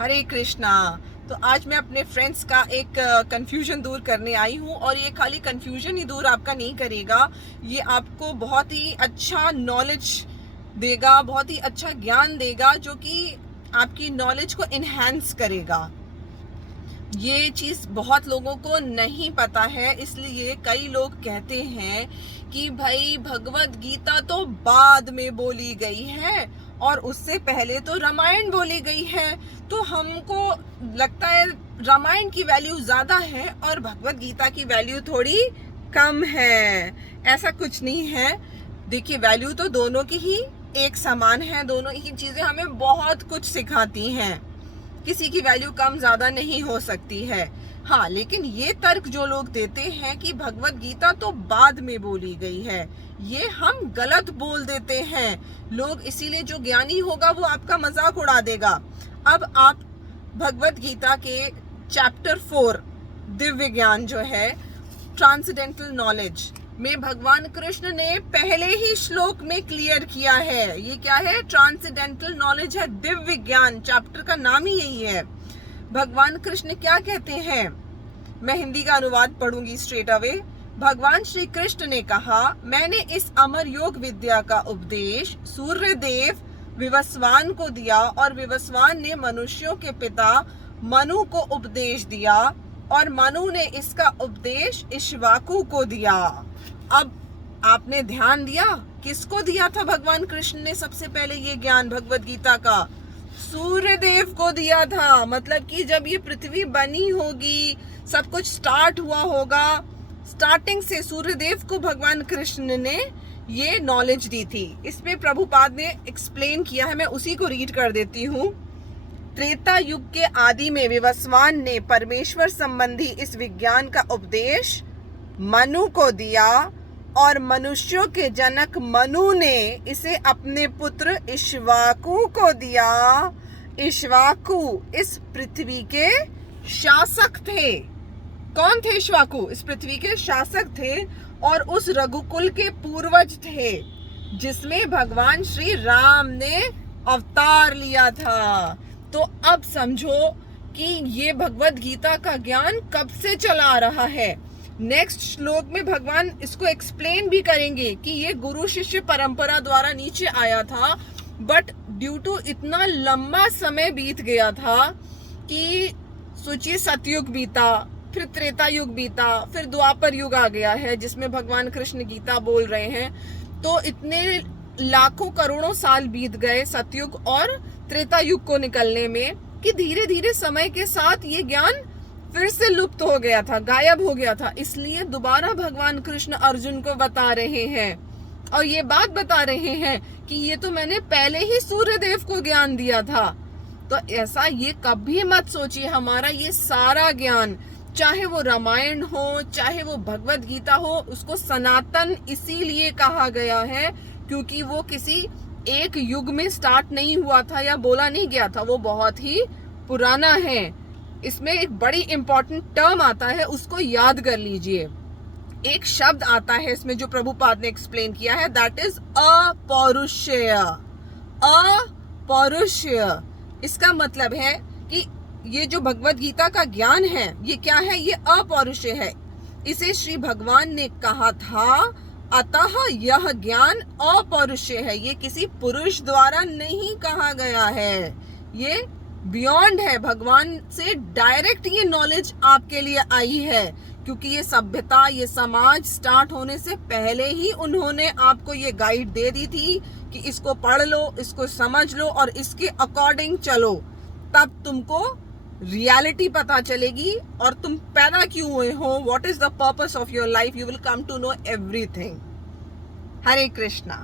हरे कृष्णा। तो आज मैं अपने फ्रेंड्स का एक कंफ्यूजन दूर करने आई हूँ, और ये खाली कंफ्यूजन ही दूर आपका नहीं करेगा, ये आपको बहुत ही अच्छा नॉलेज देगा, बहुत ही अच्छा ज्ञान देगा, जो कि आपकी नॉलेज को इन्हेंस करेगा। ये चीज़ बहुत लोगों को नहीं पता है, इसलिए कई लोग कहते हैं कि भाई भगवत गीता तो बाद में बोली गई है और उससे पहले तो रामायण बोली गई है, तो हमको लगता है रामायण की वैल्यू ज़्यादा है और भगवत गीता की वैल्यू थोड़ी कम है। ऐसा कुछ नहीं है। देखिए, वैल्यू तो दोनों की ही एक समान है, दोनों ही चीज़ें हमें बहुत कुछ सिखाती हैं, किसी की वैल्यू कम ज्यादा नहीं हो सकती है। हाँ, लेकिन ये तर्क जो लोग देते हैं कि भगवत गीता तो बाद में बोली गई है, ये हम गलत बोल देते हैं लोग, इसीलिए जो ज्ञानी होगा वो आपका मजाक उड़ा देगा। अब आप भगवत गीता के चैप्टर 4 दिव्य ज्ञान जो है, ट्रांसेंडेंटल नॉलेज में भगवान कृष्ण ने पहले ही श्लोक में क्लियर किया है। ये क्या है? ट्रांसेंडेंटल नॉलेज है, दिव्य ज्ञान। चैप्टर का नाम ही यही है। भगवान कृष्ण क्या कहते हैं? मैं हिंदी का अनुवाद पढ़ूंगी स्ट्रेट अवे। भगवान श्री कृष्ण ने कहा, मैंने इस अमर योग विद्या का उपदेश सूर्य देव विवस्वान को दिया, और विवस्वान ने मनुष्यों के पिता मनु को उपदेश दिया, और मनु ने इसका उपदेश इक्ष्वाकु को दिया। अब आपने ध्यान दिया, किसको दिया था भगवान कृष्ण ने सबसे पहले ये ज्ञान भगवत गीता का? सूर्य देव को दिया था। मतलब कि जब ये पृथ्वी बनी होगी, सब कुछ स्टार्ट हुआ होगा, स्टार्टिंग से सूर्य देव को भगवान कृष्ण ने ये नॉलेज दी थी। इसमें प्रभुपाद ने एक्सप्लेन किया है, मैं उसी को रीड कर देती हूँ। त्रेता युग के आदि में विवस्वान ने परमेश्वर संबंधी इस विज्ञान का उपदेश मनु को दिया, और मनुष्यों के जनक मनु ने इसे अपने पुत्र इक्ष्वाकु को दिया। इक्ष्वाकु इस पृथ्वी के शासक थे। कौन थे इक्ष्वाकु? इस पृथ्वी के शासक थे, और उस रघुकुल के पूर्वज थे जिसमें भगवान श्री राम ने अवतार लिया था। तो अब समझो कि ये भगवत गीता का ज्ञान कब से चला आ रहा है। नेक्स्ट श्लोक में भगवान इसको एक्सप्लेन भी करेंगे कि ये गुरु शिष्य परंपरा द्वारा नीचे आया था, बट ड्यू टू इतना लंबा समय बीत गया था कि सोचिए, सतयुग बीता, फिर त्रेता युग बीता, फिर द्वापर युग आ गया है जिसमें भगवान कृष्ण गीता बोल रहे हैं। तो इतने लाखों करोड़ों साल बीत गए सतयुग और त्रेता युग को निकलने में, कि धीरे धीरे समय के साथ ये ज्ञान फिर से लुप्त हो गया था, गायब हो गया था। इसलिए दोबारा भगवान कृष्ण अर्जुन को बता रहे हैं, और ये बात बता रहे हैं कि ये तो मैंने पहले ही सूर्य देव को ज्ञान दिया था। तो ऐसा ये कभी मत सोचिए, हमारा ये सारा ज्ञान, चाहे वो रामायण हो, चाहे वो भगवत गीता हो, उसको सनातन इसीलिए कहा गया है क्योंकि वो किसी एक युग में स्टार्ट नहीं हुआ था या बोला नहीं गया था, वो बहुत ही पुराना है। इसमें एक बड़ी इंपॉर्टेंट टर्म आता है, उसको याद कर लीजिए। एक शब्द आता है इसमें जो प्रभुपाद ने एक्सप्लेन किया है, दैट इज अपौरुषेय। अपौरुषेय इसका मतलब है कि ये जो भगवत गीता का ज्ञान है, ये क्या है? ये अपौरुषेय है। इसे श्री भगवान ने कहा था, अतः यह ज्ञान अपौरुषेय है। ये किसी पुरुष द्वारा नहीं कहा गया है, ये बियॉन्ड है, भगवान से डायरेक्ट ये नॉलेज आपके लिए आई है, क्योंकि ये सभ्यता, ये समाज स्टार्ट होने से पहले ही उन्होंने आपको ये गाइड दे दी थी कि इसको पढ़ लो, इसको समझ लो और इसके अकॉर्डिंग चलो, तब तुमको रियलिटी पता चलेगी और तुम पैदा क्यों हुए हो, what is the purpose of your life, you will come to know everything. Hare Krishna.